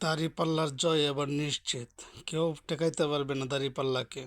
দাঁড়িপাল্লার জয় এবার নিশ্চিত, কেউ ঠেকাইতে পারবে না দাঁড়িপাল্লাকে।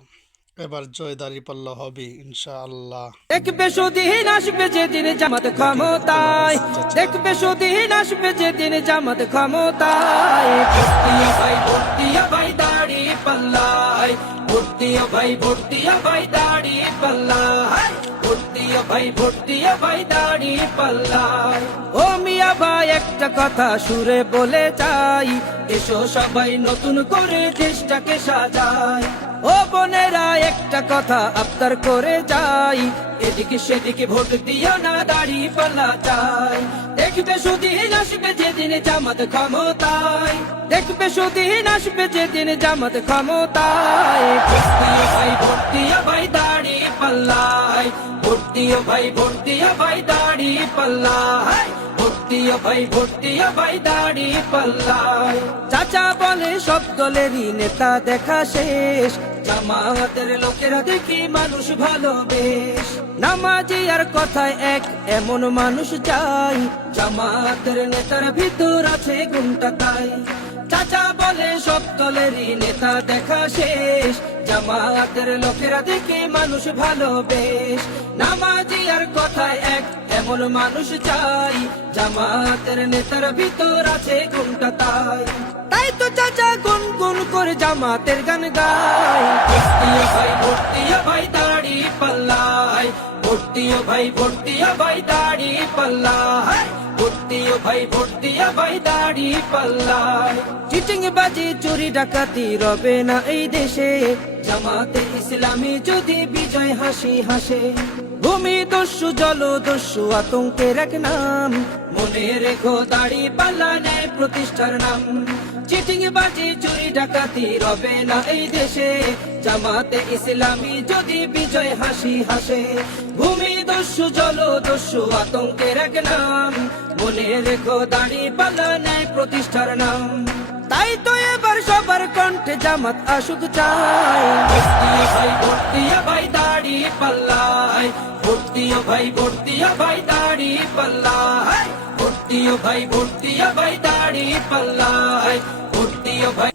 এবার জয় দাঁড়িপাল্লা হবে ইনশাআল্লাহ। দেখবে সুদিন আসবে যেদিন জামাত ক্ষমতায়, দেখবে সুদিন আসবে যেদিন জামাত ক্ষমতায়। ভর্তিয়া ভাই ভর্তিয়া ভাই দাড়ি পাল্লায়, ভর্তিয়া ভাই ভর্তিয়া ভাই দাড়ি পাল্লায়, ভর্তিয়া ভাই ভর্তিয়া ভাই দাড়ি পাল্লায়। ও মিয়া ভাই একটা কথা সুরে বলে যাই, এসো সবাই নতুন করে দেশটাকে সাজাই। ও বোনেরা একটা কথা আবদার করে যাই, এদিকে সেদিকে ভোট দিও না, দাড়ি পাল্লা চাই। দেখবে সুদিন আসবে যেদিন জামাত ক্ষমতায়, দেখবে সুদিন আসবে যেদিন জামাত ক্ষমতায়। ভর্তিয়া ভাই ভর্তিয়া ভাই দাড়ি পাল্লায়, ভর্তিয়া ভাই ভর্তিয়া ভাই দাড়ি পাল্লায়, ভর্তিয়া ভাই ভর্তিয়া ভাই দাড়ি পাল্লায়। চাচা বলে সব দলেরই নেতা দেখা শেষ, জামাতের লোকেরা দেখি মানুষ ভালোবেশ। নামাজি আর কথায় এক এমন মানুষ চাই, জামাতের নেতার ভিতর আছে গুণটা তাই। চাচা বলে সব দলেরই নেতা দেখা শেষ, জামাতের লোকেরা দেখে মানুষ ভালোবেশ। নামাজি আর কথায় এক এমন মানুষ চাই, জামাতের নেতার ভিতর আছে গুণটা তাই। তাই তো চাচা গুনগুন করে জামাতের গান গায়। ভর্তিয়া ভাই ভর্তিয়া ভাই দাড়ি পাল্লায়, ভর্তিয়া ভাই ভর্তিয়া ভাই দাড়ি পাল্লায়, ভর্তিয়া ভাই ভর্তিয়া ভাই দাড়ি পাল্লায়। চিটিং বাজি চুরি ডাকাতি রবে না এই দেশে, জামাতে ইসলামী যদি বিজয় হাসি হাসে। ভূমি দস্যু জল দস্যু আতঙ্কের এক নাম, মনে রেখো দাড়ি পাল্লা ন্যায় প্রতিষ্ঠার নাম। চিটিং বাজি চুরি ডাকাতি রবে না এই দেশে, জামাতে ইসলামী যদি বিজয় হাসি হাসে। ভূমি দস্যু জল দস্যু আতঙ্কের এক নাম, মনে রেখো দাড়ি পাল্লা ন্যায় প্রতিষ্ঠার নাম। তাই তো এবার সবার কণ্ঠে জামাত আসুক চাই। ভর্তিয়া ভাই ভর্তিয়া ভাই দাড়ি পাল্লায়, ভর্তিয়া ভাই ভর্তিয়া ভাই দাড়ি পাল্লায়, ভর্তিয়া ভাই ভর্তিয়া ভাই দাড়ি পাল্লায়, ভর্তিয়া ভাই।